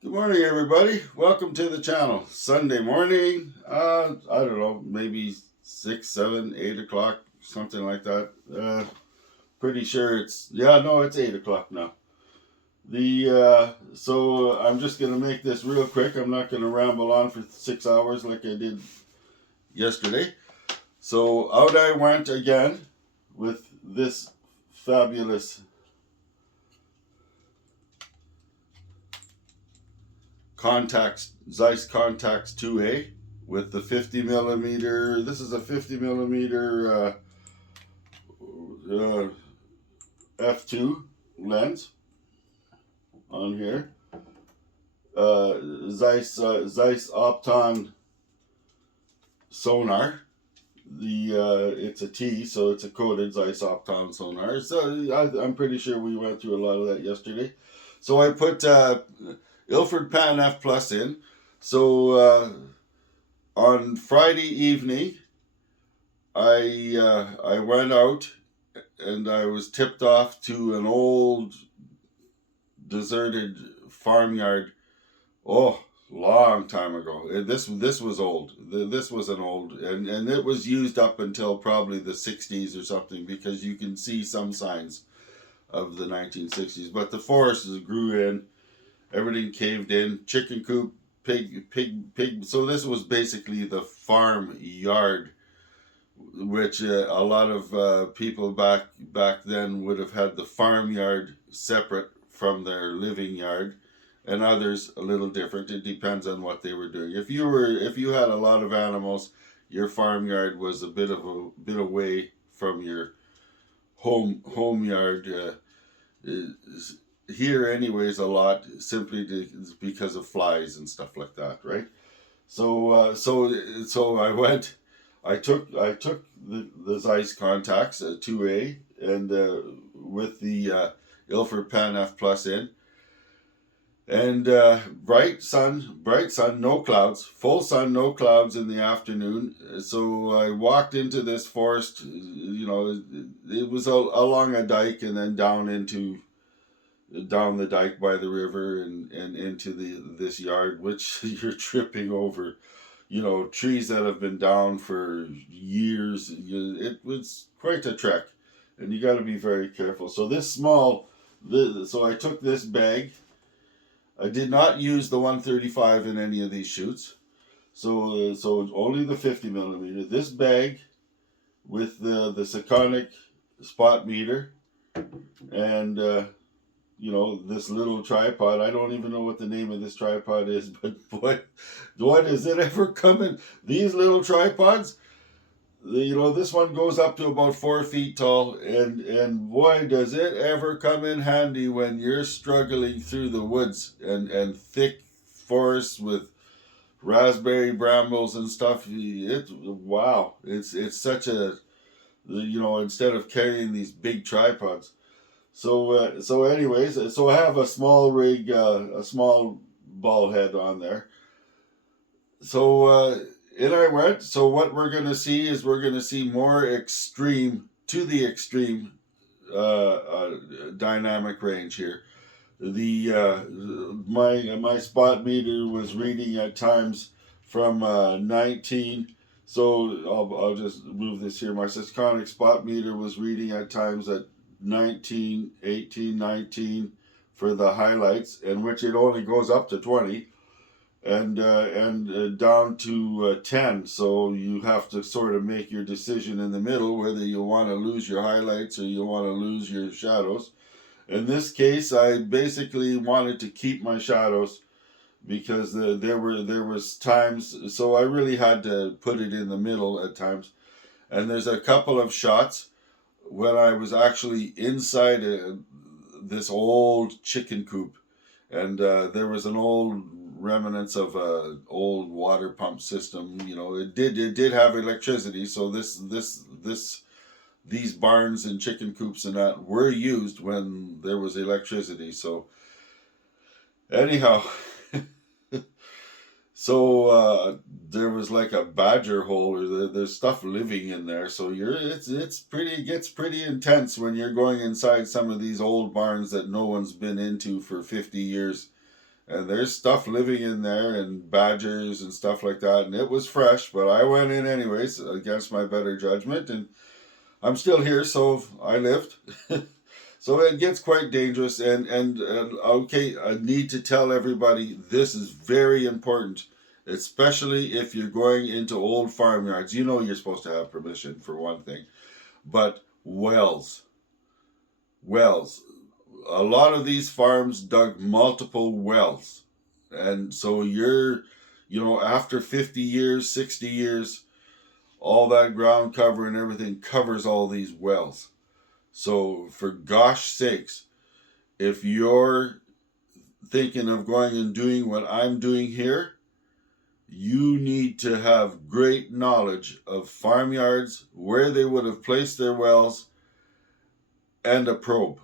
Good morning, everybody. Welcome to the channel. Sunday morning, I don't know, maybe 6, 7, 8 o'clock, something like that. Pretty sure it's 8 o'clock now. So I'm just going to make this real quick. I'm not going to ramble on for 6 hours like I did yesterday. So out I went again with this fabulous Contax, Zeiss Contax 2A with the 50 millimeter. This is a 50 millimeter uh, f2 lens on here. Zeiss Opton sonar. It's a T, so it's a coded Zeiss Opton sonar. So I'm pretty sure we went through a lot of that yesterday. So I put Ilford Pan F Plus in. So on Friday evening, I went out and I was tipped off to an old deserted farmyard. Oh, long time ago. This was old. This was an old, and it was used up until probably the 60s or something, because you can see some signs of the 1960s. But the forest grew in, everything caved in, chicken coop, pig. So this was basically the farm yard, which a lot of people back then would have had the farmyard separate from their living yard, and others a little different. It depends on what they were doing. If you had a lot of animals, your farmyard was a bit away from your home yard. Here, anyways, a lot, simply because of flies and stuff like that, right? So I went. I took the Zeiss Contax 2A, and with the Ilford Pan F Plus in, and bright sun, no clouds, full sun, no clouds in the afternoon. So I walked into this forest. It was along a dike, and then down the dike by the river, and into this yard, which you're tripping over, trees that have been down for years. It was quite a trek, and you got to be very careful. So I took this bag. I did not use the 135 in any of these shoots. So only the 50 millimeter. This bag with the Sekonic spot meter, and this little tripod. I don't even know what the name of this tripod is, but boy, what does it ever come in? These little tripods, this one goes up to about 4 feet tall, and boy, does it ever come in handy when you're struggling through the woods and thick forests with raspberry brambles and stuff. Wow, it's such a, instead of carrying these big tripods. So I have a small rig, a small ball head on there. So in I went. So what we're gonna see more extreme, to the extreme, dynamic range here. The my spot meter was reading at times from 19. So I'll just move this here. My Sysconic spot meter was reading at times at 19, 18, 19 for the highlights, and which it only goes up to 20, and down to 10. So you have to sort of make your decision in the middle whether you want to lose your highlights or you want to lose your shadows. In this case, I basically wanted to keep my shadows, because there was times, so I really had to put it in the middle at times. And there's a couple of shots when I was actually inside this old chicken coop, and there was an old remnants of a old water pump system. It did have electricity, so these barns and chicken coops and that were used when there was electricity. So anyhow, so there was like a badger hole, or there's stuff living in there. So it gets pretty intense when you're going inside some of these old barns that no one's been into for 50 years, and there's stuff living in there and badgers and stuff like that, and it was fresh, but I went in anyways against my better judgment, and I'm still here, so I lived. So it gets quite dangerous, and okay, I need to tell everybody this is very important, especially if you're going into old farmyards. You know you're supposed to have permission for one thing, but wells. A lot of these farms dug multiple wells, and so after 50 years, 60 years, all that ground cover and everything covers all these wells. So, for gosh sakes, if you're thinking of going and doing what I'm doing here, you need to have great knowledge of farmyards, where they would have placed their wells, and a probe.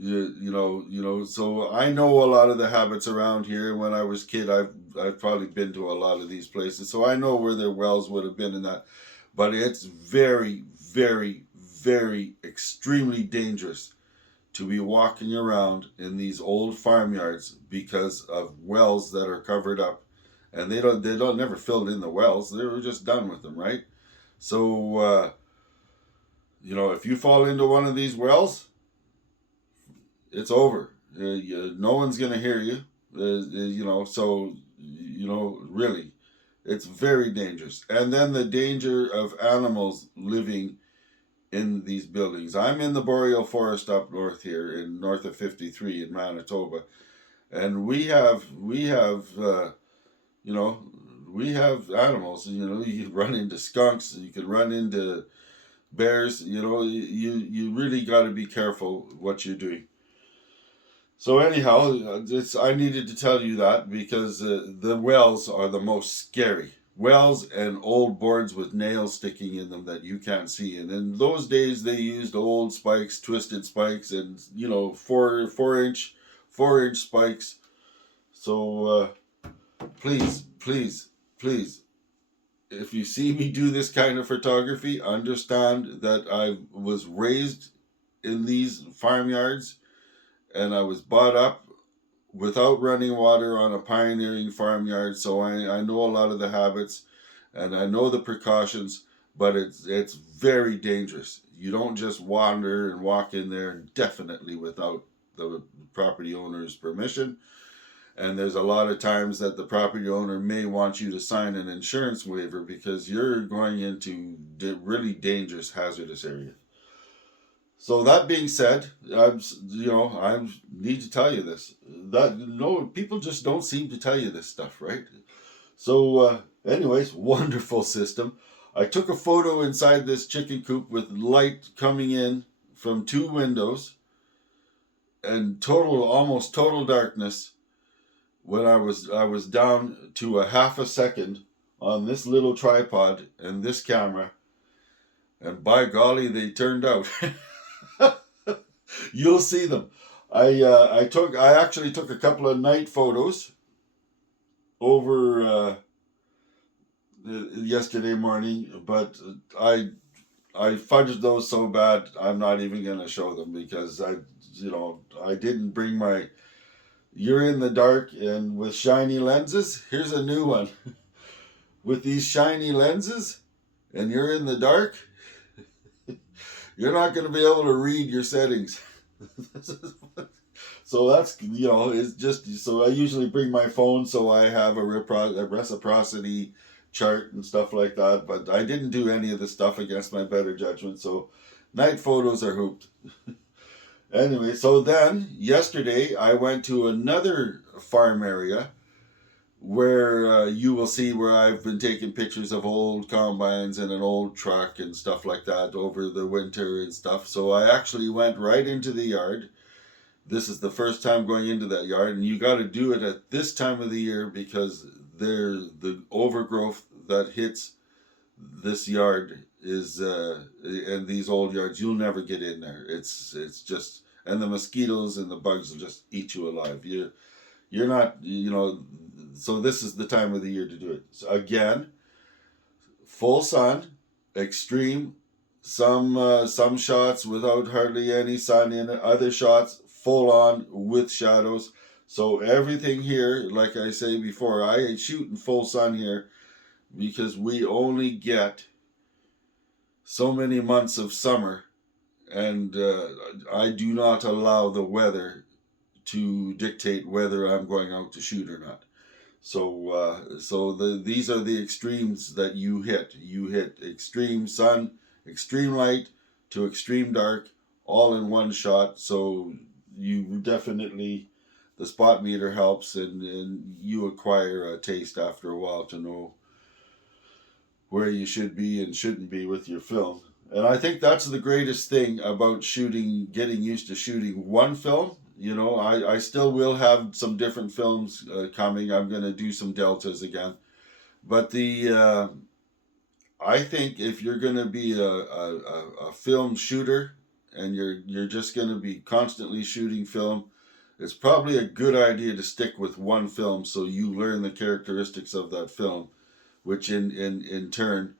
So I know a lot of the habits around here. When I was a kid, I've probably been to a lot of these places, so I know where their wells would have been in that. But it's very, very, very extremely dangerous to be walking around in these old farmyards because of wells that are covered up, and they don't never filled in the wells. They were just done with them, right? So if you fall into one of these wells, it's over. No one's gonna hear you. Really, it's very dangerous. And then the danger of animals living in these buildings. I'm in the boreal forest up north here, in north of 53 in Manitoba, and we have animals. You can run into skunks. You can run into bears. You really got to be careful what you're doing. So anyhow, I needed to tell you that because the wells are the most scary. Wells and old boards with nails sticking in them that you can't see. And in those days, they used old spikes, twisted spikes, and 4 inch spikes. So please, please, please, if you see me do this kind of photography, understand that I was raised in these farmyards, and I was brought up without running water on a pioneering farmyard, so I know a lot of the habits, and I know the precautions, but it's very dangerous. You don't just wander and walk in there, definitely without the property owner's permission. And there's a lot of times that the property owner may want you to sign an insurance waiver because you're going into really dangerous, hazardous areas. So that being said, I need to tell you this. That no, people just don't seem to tell you this stuff, right? So, anyways, wonderful system. I took a photo inside this chicken coop with light coming in from 2 windows and almost total darkness. When I was down to a half a second on this little tripod and this camera, and by golly, they turned out. You'll see them. I actually took a couple of night photos over yesterday morning, but I fudged those so bad I'm not even gonna show them because I didn't bring my. You're in the dark and with shiny lenses. Here's a new one. With these shiny lenses, and you're in the dark, you're not going to be able to read your settings. So that's, it's just, so I usually bring my phone so I have a reciprocity chart and stuff like that, but I didn't do any of the stuff against my better judgment, so night photos are hooped. Anyway, so then yesterday I went to another farm area where you will see where I've been taking pictures of old combines and an old truck and stuff like that over the winter and stuff. So I actually went right into the yard. This is the first time going into that yard, and you got to do it at this time of the year because the overgrowth that hits this yard is and these old yards, you'll never get in there. It's just, and the mosquitoes and the bugs will just eat you alive. You're not, so this is the time of the year to do it. So again, full sun, extreme, some shots without hardly any sun in it, other shots full on with shadows. So everything here, like I say before, I shoot in full sun here because we only get so many months of summer, and I do not allow the weather to dictate whether I'm going out to shoot or not. So these are the extremes that you hit. You hit extreme sun, extreme light to extreme dark, all in one shot. So you definitely, the spot meter helps, and you acquire a taste after a while to know where you should be and shouldn't be with your film. And I think that's the greatest thing about shooting, getting used to shooting one film. You know, I still will have some different films coming. I'm going to do some deltas again. But I think if you're going to be a film shooter and you're just going to be constantly shooting film, it's probably a good idea to stick with one film so you learn the characteristics of that film, which in turn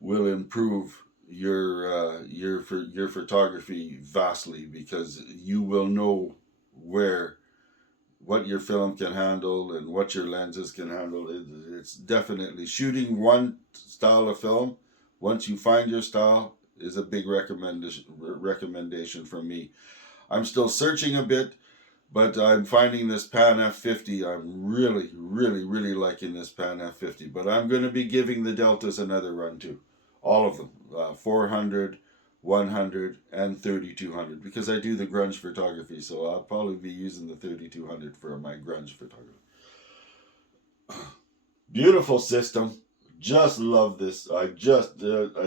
will improve your photography vastly, because you will know where what your film can handle and what your lenses can handle. It's definitely shooting one style of film. Once you find your style, is a big recommendation from me. I'm still searching a bit, but I'm finding this Pan F50. I'm really, really, really liking this Pan F50. But I'm going to be giving the Deltas another run too. All of them. 400, 100, and 3200. Because I do the grunge photography, so I'll probably be using the 3200 for my grunge photography. Beautiful system. Just love this. I just,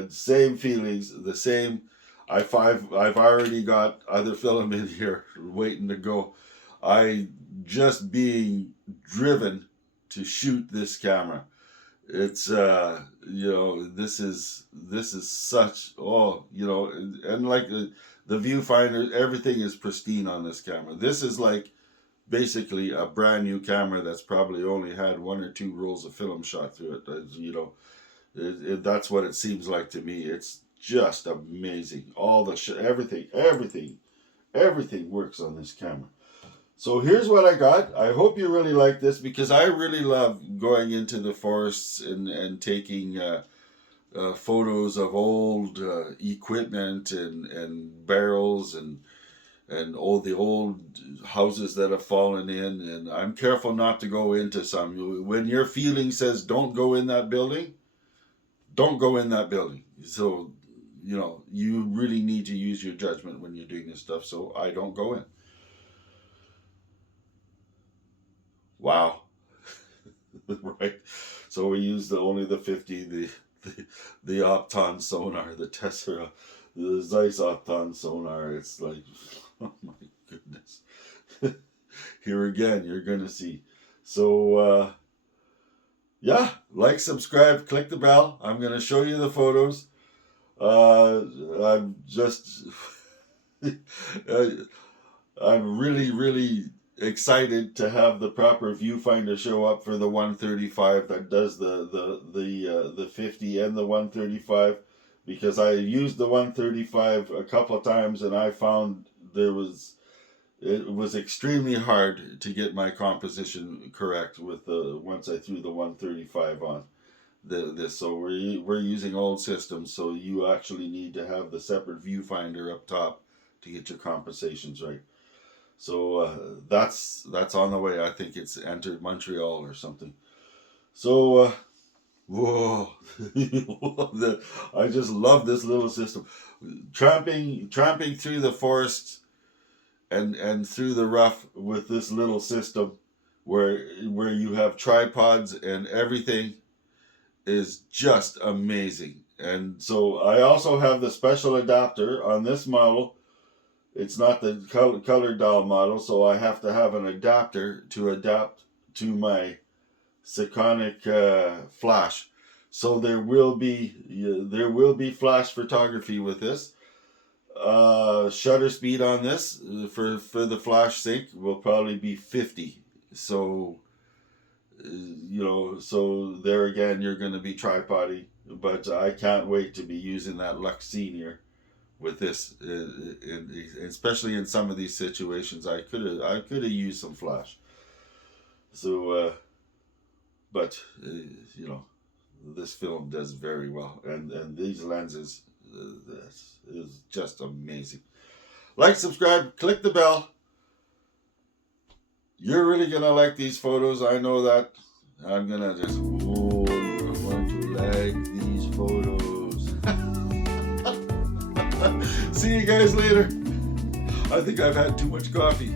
same feelings, the same. I've already got other film in here waiting to go. I just being driven to shoot this camera. It's this is such, and like the viewfinder, everything is pristine on this camera. This is like basically a brand new camera that's probably only had one or two rolls of film shot through it. That's what it seems like to me. It's just amazing. All the everything works on this camera. So here's what I got. I hope you really like this, because I really love going into the forests and taking photos of old equipment and barrels and all the old houses that have fallen in. And I'm careful not to go into some. When your feeling says don't go in that building, don't go in that building. So, you really need to use your judgment when you're doing this stuff. So I don't go in. Wow. Right. So we used only the 50, the Opton sonar, the Tessera, the Zeiss Opton sonar. It's like, oh my goodness. Here again, you're going to see. So, yeah, like, subscribe, click the bell. I'm going to show you the photos. I'm just, I'm really, really excited to have the proper viewfinder show up for the 135 that does the 50 and the 135, because I used the 135 a couple of times and I found it was extremely hard to get my composition correct with once I threw the 135 on this. So we're using old systems, so you actually need to have the separate viewfinder up top to get your compositions right. So that's on the way. I think it's entered Montreal or something. So whoa, I just love this little system. Tramping through the forests and through the rough with this little system, where you have tripods and everything, is just amazing. And so I also have the special adapter on this model. It's not the color dial model, so I have to have an adapter to adapt to my Sekonic flash. So there will be flash photography with this. Shutter speed on this for the flash sync will probably be 50. So so there again, you're going to be tripoding, but I can't wait to be using that Lux Senior with this, especially in some of these situations. I could have used some flash. So, but you know, this film does very well, and these lenses, this is just amazing. Like, subscribe, click the bell. You're really gonna like these photos. I know that. I'm gonna just, oh, you're going to like these photos. See you guys later. I think I've had too much coffee.